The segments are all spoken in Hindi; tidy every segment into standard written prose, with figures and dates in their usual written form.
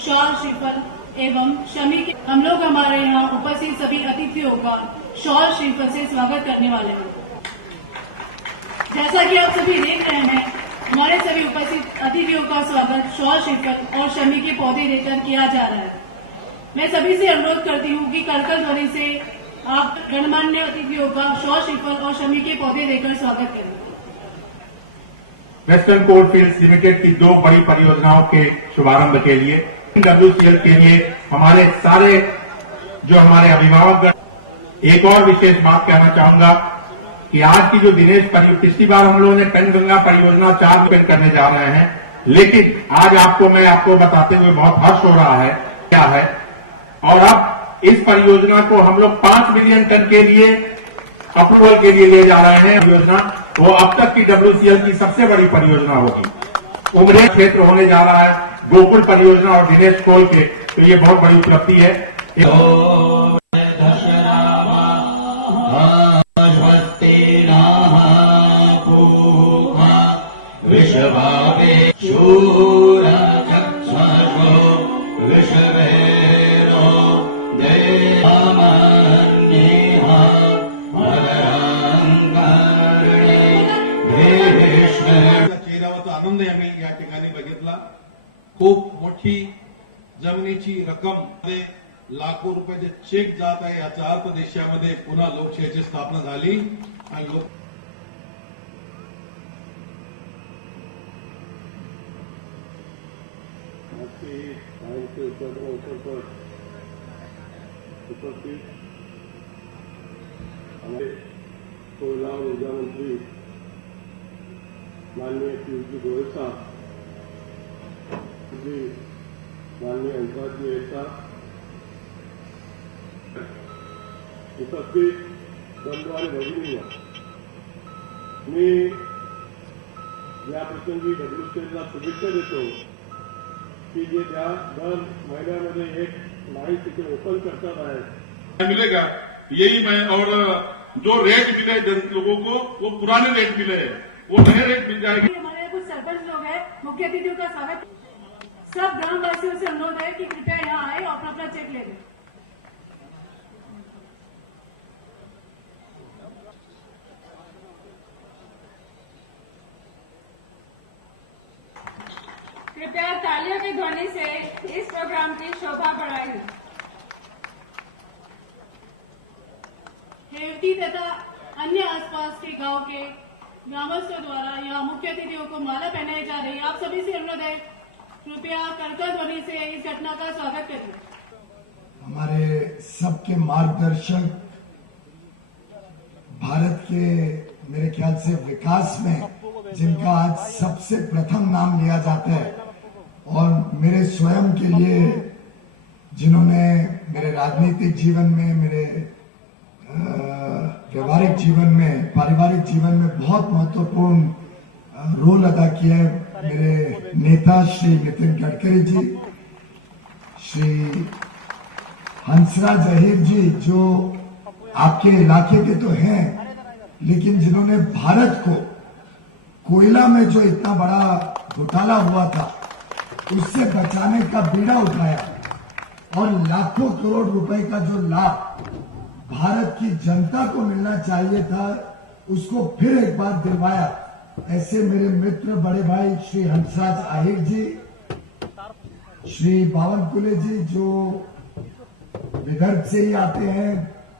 शॉल श्रीफल एवं शमी के हम लोग हमारे यहाँ उपस्थित सभी अतिथियों का शॉल श्रीफल से स्वागत करने वाले हैं। जैसा कि आप सभी देख रहे हैं, हमारे सभी उपस्थित अतिथियों का स्वागत शॉल श्रीफल और शमी के पौधे देकर किया जा रहा है। मैं सभी से अनुरोध करती हूँ कि करकल ध्वनि से आप गणमान्य अतिथियों का शॉल श्रीफल और शमी के पौधे देकर स्वागत करें। वेस्टर्न कोलफील्ड्स लिमिटेड की 2 बड़ी परियोजनाओं के शुभारंभ के लिए WCL के लिए हमारे सारे जो हमारे अभिभावक, एक और विशेष बात कहना चाहूंगा कि आज की जो दिनेश पिछली बार हम लोगों ने पेनगंगा परियोजना 4 पेन करने जा रहे हैं, लेकिन आज मैं आपको बताते हुए बहुत हर्ष हो रहा है क्या है। और अब इस परियोजना को हम लोग 5 मिलियन टन के लिए अप्रूवल के लिए ले जा रहे हैं। परियोजना वो अब तक की WCL की सबसे बड़ी परियोजना होगी। उमरे क्षेत्र होने जा रहा है, गोकुल परियोजना और दिनेश कोल के, तो ये बहुत बड़ी उपलब्धि है। चेहऱ्यावरचा आनंद आम्ही या ठिकाणी बघितला। खूप मोठी जमिनीची रक्कम लाखो रुपयाचे चेक जात आहे, याचा अर्थ देशामध्ये पुन्हा लोकशाहीची स्थापना झाली आणि उपस्थित हमारे कोयला और ऊर्जा मंत्री माननीय पीयूष गोयल साहब, माननीय हंसराज जी साहब, उपस्थित बंधू आणि भगिनींना मी या प्रसंगी WCLला शुभेच्छा देतो की जे दर महिन्यामध्ये एक लाइव टिकट ओपन करता है मिलेगा। यही मैं और जो रेट मिले लोगों को वो पुराने रेट मिले, वो नए रेट मिल जाएंगे। हमारे कुछ सरपंच लोग हैं, मुख्य अतिथियों का स्वागत। सब ग्रामवासियों से अनुरोध है कि कृपया यहाँ आए और अपना चेक ले लें। कृपया तालियों की ध्वनि से इस प्रोग्राम की शोभा बढ़ाइए। हेवती तथा अन्य आसपास के गांव के ग्रामस्थों द्वारा यहाँ मुख्य अतिथियों को माला पहनाई जा रही है। आप सभी से अनुरोध है, कृपया करकल ध्वनि से इस घटना का स्वागत करें। हमारे सबके मार्गदर्शक, भारत के मेरे ख्याल से विकास में जिनका आज सबसे प्रथम नाम लिया जाता है, और मेरे स्वयं के लिए जिन्होंने मेरे राजनीतिक जीवन में, मेरे व्यवहारिक जीवन में, पारिवारिक जीवन में बहुत महत्वपूर्ण रोल अदा किया है, मेरे नेता श्री नितिन गडकरी जी, श्री हंसराज अहीर जी, जो आपके इलाके के तो हैं, लेकिन जिन्होंने भारत को कोयला में जो इतना बड़ा घोटाला हुआ था उससे बचाने का बीड़ा उठाया और लाखों करोड़ रुपए का जो लाभ भारत की जनता को मिलना चाहिए था उसको फिर एक बार दिलवाया। ऐसे मेरे मित्र बड़े भाई श्री हंसराज अहीर जी, श्री बावनकुले जी, जो विदर्भ से ही आते हैं,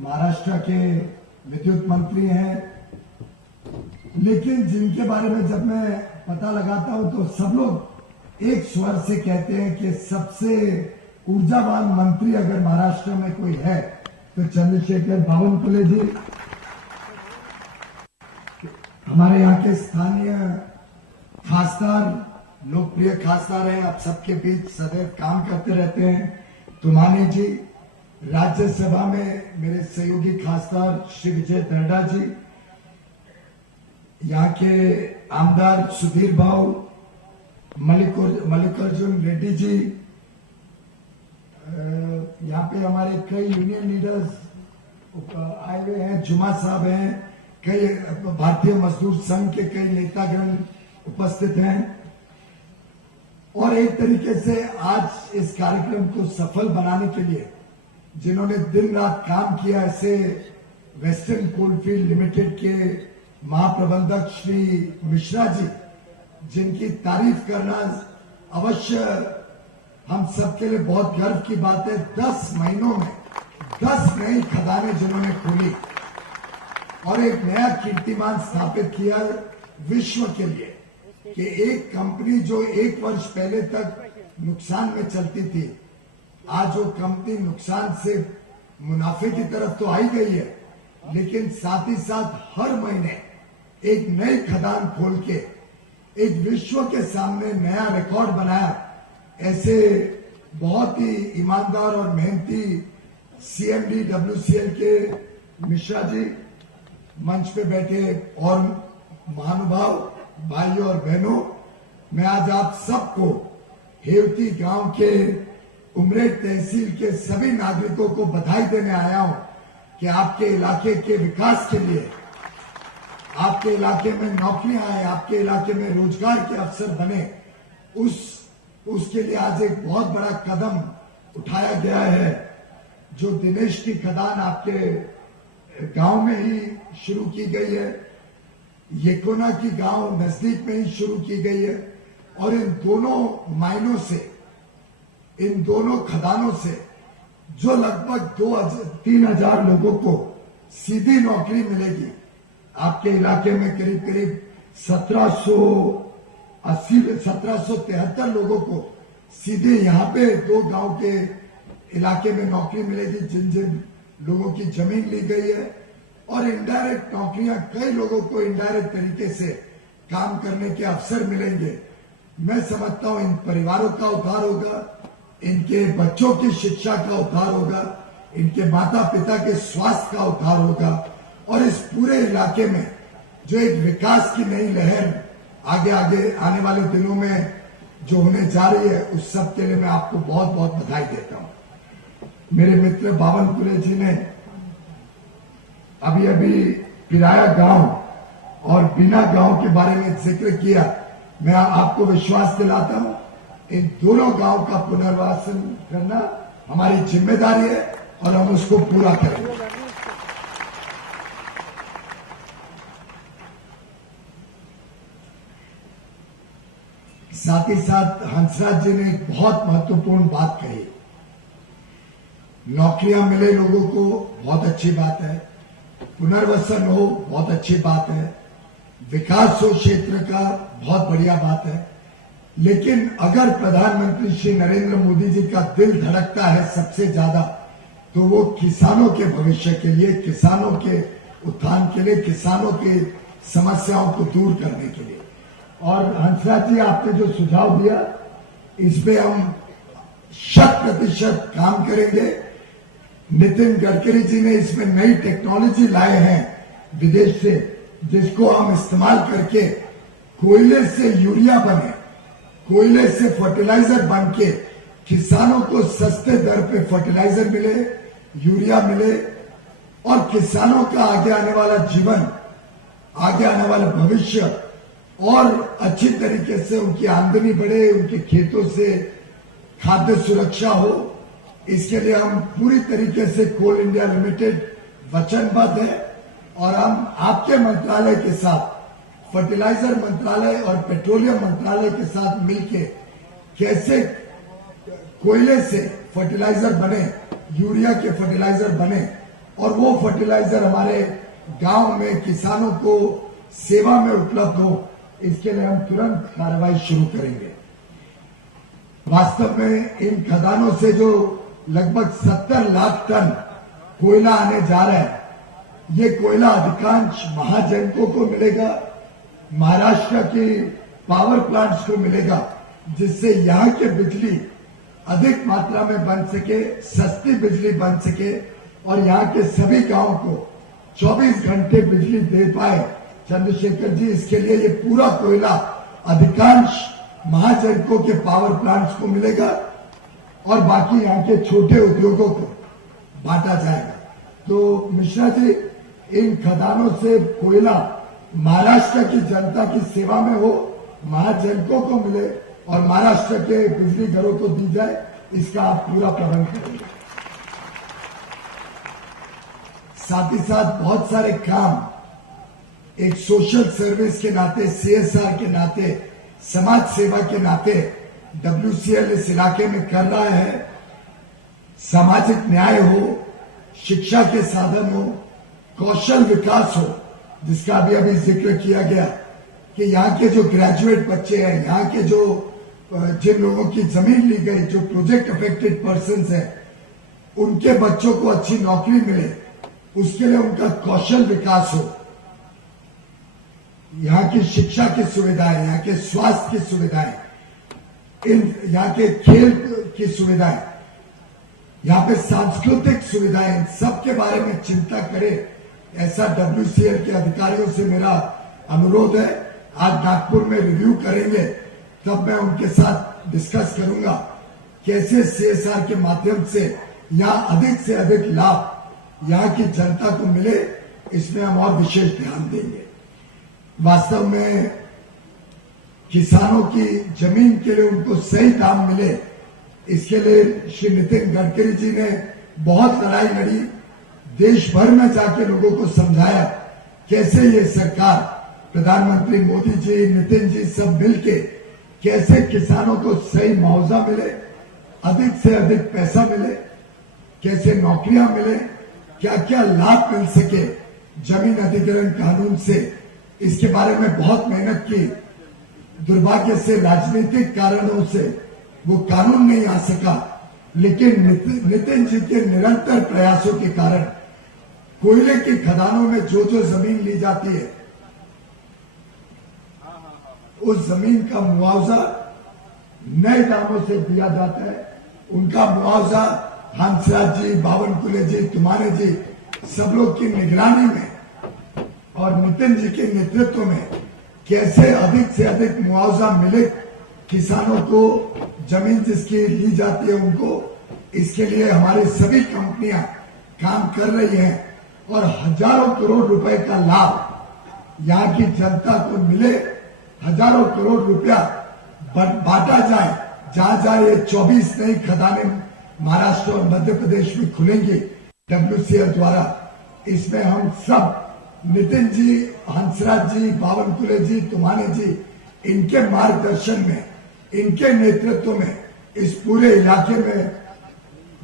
महाराष्ट्र के विद्युत मंत्री हैं, लेकिन जिनके बारे में जब मैं पता लगाता हूं तो सब लोग एक स्वर से कहते हैं कि सबसे ऊर्जावान मंत्री अगर महाराष्ट्र में कोई है तो चंद्रशेखर बावनकुले जी। हमारे यहाँ के स्थानीय खासदार, लोकप्रिय खासदार हैं, आप सबके बीच सदैव काम करते रहते हैं, तुमानी जी। राज्यसभा में मेरे सहयोगी खासदार श्री विजय दर्डा जी, यहाँ के आमदार सुधीर भाऊ, मल्लिकार्जुन रेड्डी जी, यहाँ पे हमारे कई यूनियन लीडर्स आए हुए हैं, जुमा साहब हैं, कई भारतीय मजदूर संघ के कई नेतागण उपस्थित हैं। और एक तरीके से आज इस कार्यक्रम को सफल बनाने के लिए जिन्होंने दिन रात काम किया, ऐसे वेस्टर्न कोलफील्ड लिमिटेड के महाप्रबंधक श्री मिश्रा जी, जिनकी तारीफ करना अवश्य हम सबके लिए बहुत गर्व की बात है। 10 महीनों में 10 नई खदानें जिन्होंने खोली और एक नया कीर्तिमान स्थापित किया विश्व के लिए कि एक कंपनी जो 1 वर्ष पहले तक नुकसान में चलती थी, आज वो कंपनी नुकसान से मुनाफे की तरफ तो आई गई है, लेकिन साथ ही साथ हर महीने एक नई खदान खोल के एक विश्व के सामने नया रिकॉर्ड बनाया। ऐसे बहुत ही ईमानदार और मेहनती सीएमडी डब्ल्यूसीएल के मिश्रा जी, मंच पे बैठे और महानुभाव भाइयों और बहनों, मैं आज आप सबको हेवती गांव के उमरेड तहसील के सभी नागरिकों को बधाई देने आया हूं कि आपके इलाके के विकास के लिए, आपके इलाके में नौकरियां आए, आपके इलाके में रोजगार के अवसर बने, उसके लिए आज एक बहुत बड़ा कदम उठाया गया है। जो दिनेश की खदान आपके गांव में ही शुरू की गई है, येकोना की गांव नजदीक में ही शुरू की गई है, और इन दोनों मायनों से, इन दोनों खदानों से जो लगभग 2-3 लोगों को सीधी नौकरी मिलेगी। आपके इलाके में करीब करीब 1773 लोगों को सीधे यहाँ पे 2 गांव के इलाके में नौकरी मिलेगी, जिन जिन लोगों की जमीन ली गई है, और इनडायरेक्ट नौकरियां कई लोगों को इनडायरेक्ट तरीके से काम करने के अवसर मिलेंगे। मैं समझता हूं इन परिवारों का उद्धार होगा, इनके बच्चों की शिक्षा का उद्धार होगा, इनके माता पिता के स्वास्थ्य का उद्धार होगा, और इस पूरे इलाके में जो एक विकास की नई लहर आगे आने वाले दिनों में जो होने जा रही है, उस सब के लिए मैं आपको बहुत बहुत बधाई देता हूं। मेरे मित्र बावन कुले जी ने अभी पिराया गांव और बिना गांव के बारे में जिक्र किया। मैं आपको विश्वास दिलाता हूं, इन दोनों गांव का पुनर्वासन करना हमारी जिम्मेदारी है और हम उसको पूरा करेंगे। साथ ही साथ हंसराज जी ने एक बहुत महत्वपूर्ण बात कही। नौकरियां मिले लोगों को, बहुत अच्छी बात है, पुनर्वसन हो, बहुत अच्छी बात है, विकास हो क्षेत्र का, बहुत बढ़िया बात है। लेकिन अगर प्रधानमंत्री श्री नरेंद्र मोदी जी का दिल धड़कता है सबसे ज्यादा, तो वो किसानों के भविष्य के लिए, किसानों के उत्थान के लिए, किसानों की समस्याओं को दूर करने के लिए। और हंसराज जी, आपने जो सुझाव दिया, इस पे हम 100% काम करेंगे। नितिन गडकरी जी ने इसमें नई टेक्नोलॉजी लाए हैं विदेश से, जिसको हम इस्तेमाल करके कोयले से यूरिया बने, कोयले से फर्टिलाइजर बन के किसानों को सस्ते दर पे फर्टिलाइजर मिले, यूरिया मिले, और किसानों का आगे आने वाला जीवन, आगे आने वाला भविष्य और अच्छी तरीके से उनकी आमदनी बढ़े, उनके खेतों से खाद्य सुरक्षा हो। इसके लिए हम पूरी तरीके से कोल इंडिया लिमिटेड वचनबद्ध है, और हम आपके मंत्रालय के साथ, फर्टिलाइजर मंत्रालय और पेट्रोलियम मंत्रालय के साथ मिलके कैसे कोयले से फर्टिलाइजर बने, यूरिया के फर्टिलाइजर बने, और वो फर्टिलाइजर हमारे गांव में किसानों को सेवा में उपलब्ध हो, इसके लिए हम तुरंत कार्रवाई शुरू करेंगे। वास्तव में इन खदानों से जो लगभग 70 लाख टन कोयला आने जा रहा है, ये कोयला अधिकांश महाजनकों को मिलेगा, महाराष्ट्र के पावर प्लांट्स को मिलेगा, जिससे यहाँ के बिजली अधिक मात्रा में बन सके, सस्ती बिजली बन सके, और यहाँ के सभी गांवों को 24 घंटे बिजली दे पाए। चंद्रशेखर जी, इसके लिए ये पूरा कोयला अधिकांश महाजनकों के पावर प्लांट्स को मिलेगा, और बाकी यहाँ के छोटे उद्योगों को बांटा जाएगा। तो मिश्रा जी, इन खदानों से कोयला महाराष्ट्र की जनता की सेवा में हो, महाजनकों को मिले, और महाराष्ट्र के बिजली घरों को दी जाए, इसका आप पूरा प्रबंध करेंगे। साथ ही साथ बहुत सारे काम एक सोशल सर्विस के नाते, CSR के नाते, समाज सेवा के नाते WCL इस इलाके में कर रहा है। सामाजिक न्याय हो, शिक्षा के साधन हो, कौशल विकास हो, जिसका अभी जिक्र किया गया कि यहाँ के जो ग्रेजुएट बच्चे हैं, यहाँ के जो जिन लोगों की जमीन ली गई, जो प्रोजेक्ट अफेक्टेड पर्सन्स हैं, उनके बच्चों को अच्छी नौकरी मिले, उसके लिए उनका कौशल विकास हो। यहाँ की शिक्षा की सुविधाएं, यहाँ के स्वास्थ्य की सुविधाएं, यहाँ के खेल की सुविधाएं, यहाँ पे सांस्कृतिक सुविधाएं, इन सब के बारे में चिंता करे, ऐसा WCL के अधिकारियों से मेरा अनुरोध है। आज नागपुर में रिव्यू करेंगे, तब मैं उनके साथ डिस्कस करूंगा कैसे CSR के माध्यम से यहाँ अधिक से अधिक लाभ यहाँ की जनता को मिले, इसमें हम और विशेष ध्यान देंगे। वास्तव में किसानों की जमीन के लिए उनको सही दाम मिले, इसके लिए श्री नितिन गडकरी जी ने बहुत लड़ाई लड़ी, देश भर में जाके लोगों को समझाया कैसे ये सरकार, प्रधानमंत्री मोदी जी, नितिन जी सब मिलके कैसे किसानों को सही मुआवजा मिले, अधिक से अधिक पैसा मिले, कैसे नौकरियां मिले, क्या क्या लाभ मिल सके जमीन अधिग्रहण कानून से, इसके बारे में बहुत मेहनत की। दुर्भाग्य से राजनीतिक कारणों से वो कानून नहीं आ सका, लेकिन नितिन जी के निरंतर प्रयासों के कारण कोयले की खदानों में जो जो जमीन ली जाती है, उस जमीन का मुआवजा नए दामों से दिया जाता है। उनका मुआवजा हंसराज जी, बावनकुले जी, तुमाने जी सब लोग की निगरानी में और नितिन जी के नेतृत्व में कैसे अधिक से अधिक मुआवजा मिले किसानों को, जमीन जिसकी ली जाती है उनको, इसके लिए हमारी सभी कंपनियां काम कर रही हैं और हजारों करोड़ रुपए का लाभ यहाँ की जनता को मिले, हजारों करोड़ रुपया बांटा जाए। जहां जहां ये 24 नई खदानें महाराष्ट्र और मध्य प्रदेश में खुलेंगी WCL द्वारा, इसमें हम सब नितिन जी, हंसराज जी, बावनकुले जी, तुमाने जी, इनके मार्गदर्शन में, इनके नेतृत्व में इस पूरे इलाके में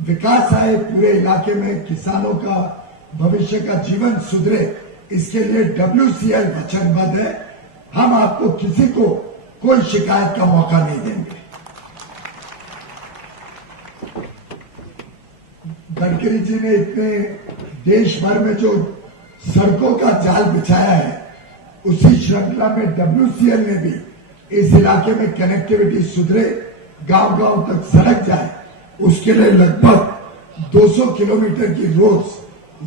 विकास आए, पूरे इलाके में किसानों का भविष्य का जीवन सुधरे, इसके लिए WCL वचनबद्ध है। हम आपको किसी को कोई शिकायत का मौका नहीं देंगे। गडकरी जी ने इतने देश भर में जो सड़कों का जाल बिछाया है, उसी श्रृंखला में WCL ने भी इस इलाके में कनेक्टिविटी सुधरे, गांव गांव तक सड़क जाए, उसके लिए लगभग 200 किलोमीटर की रोड्स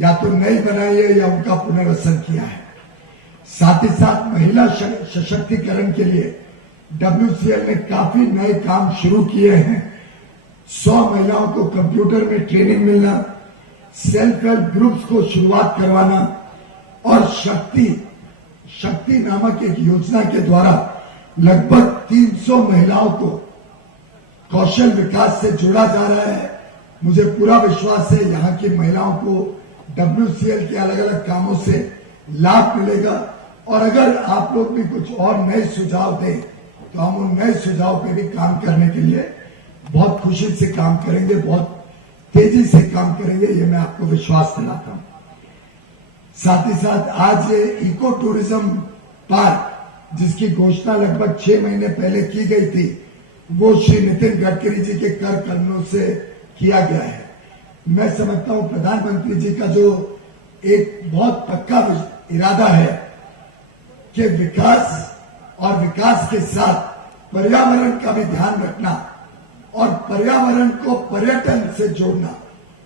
या तो नई बनाई है या उनका पुनर्वसन किया है। साथ ही साथ महिला सशक्तिकरण के लिए WCL ने काफी नए काम शुरू किए हैं। 100 महिलाओं को कंप्यूटर में ट्रेनिंग मिलना, सेल्फ हेल्प ग्रुप्स को शुरुआत करवाना और शक्ति नामक एक योजना के द्वारा लगभग 300 महिलाओं को कौशल विकास से जोड़ा जा रहा है। मुझे पूरा विश्वास है यहाँ की महिलाओं को WCL के अलग अलग कामों से लाभ मिलेगा और अगर आप लोग भी कुछ और नए सुझाव दें तो हम उन नए सुझाव पे भी काम करने के लिए बहुत खुशी से काम करेंगे, बहुत तेजी से काम करेंगे, ये मैं आपको विश्वास दिलाता हूं। साथ ही साथ आज ये इको टूरिज्म पार्क जिसकी घोषणा लगभग 6 महीने पहले की गई थी, वो श्री नितिन गडकरी जी के कर कदमों से किया गया है। मैं समझता हूं प्रधानमंत्री जी का जो एक बहुत पक्का इरादा है कि विकास और विकास के साथ पर्यावरण का भी ध्यान रखना और पर्यावरण को पर्यटन से जोड़ना,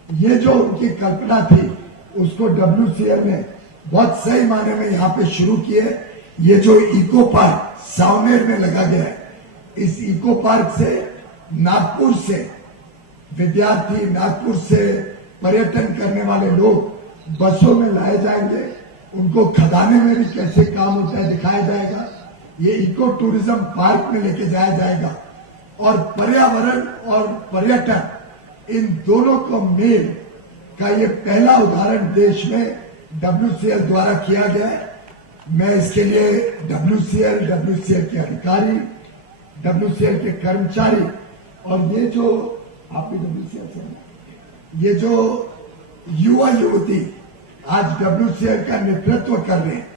ये जो उनकी कल्पना थी उसको WCL ने बहुत सही मायने में यहाँ पे शुरू किए। ये जो इको पार्क सावनेर में लगा गया है, इस इको पार्क से नागपुर से विद्यार्थी, नागपुर से पर्यटन करने वाले लोग बसों में लाए जाएंगे, उनको खदाने में भी कैसे काम होता है दिखाया जाएगा, ये इको टूरिज्म पार्क में लेके जाया जाएगा और पर्यावरण और पर्यटन इन दोनों को मेल का ये पहला उदाहरण देश में WCL द्वारा किया गया है। मैं इसके लिए WCL के अधिकारी, WCL के कर्मचारी और ये जो आप भी WCL से, ये जो युवा युवती आज WCL का नेतृत्व कर रहे हैं,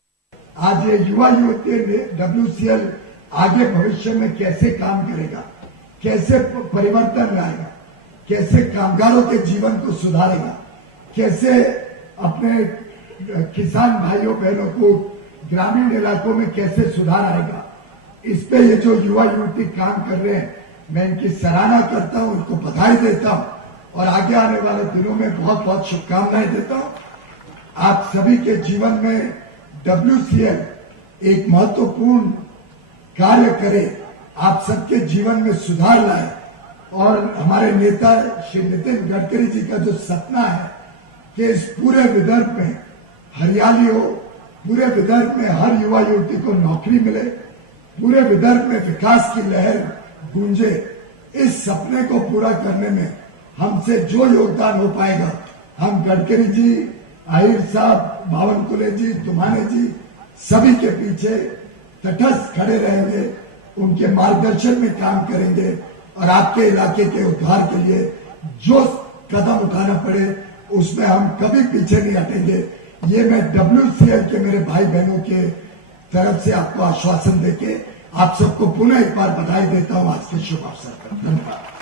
आज ये युवा युवती WCL आगे भविष्य में कैसे काम करेगा, कैसे परिवर्तन लाएगा, कैसे कामगारों के जीवन को सुधारेगा, कैसे अपने किसान भाइयों बहनों को ग्रामीण इलाकों में कैसे सुधार आएगा, इस पे ये जो युवा युवती काम कर रहे हैं, मैं इनकी सराहना करता हूं, उनको बधाई देता हूं और आगे आने वाले दिनों में बहुत बहुत शुभकामनाएं देता हूं। आप सभी के जीवन में WCL एक महत्वपूर्ण कार्य करे, आप सबके जीवन में सुधार लाए और हमारे नेता श्री नितिन गडकरी जी का जो सपना है कि इस पूरे विदर्भ में हरियाली हो, पूरे विदर्भ में हर युवा युवती को नौकरी मिले, पूरे विदर्भ में विकास की लहर गूंजे, इस सपने को पूरा करने में हमसे जो योगदान हो पाएगा, हम गडकरी जी, आहिर साहब, बावनकुले जी, तुमाने जी सभी के पीछे तटस्थ खड़े रहेंगे, उनके मार्गदर्शन में काम करेंगे और आपके इलाके के उद्धार के लिए जो कदम उठाना पड़े उसमें हम कभी पीछे नहीं हटेंगे। ये मैं WCL के मेरे भाई बहनों के तरफ से आपको आश्वासन देके आप सबको पुनः एक बार बधाई देता हूं आज के शुभ अवसर पर। धन्यवाद।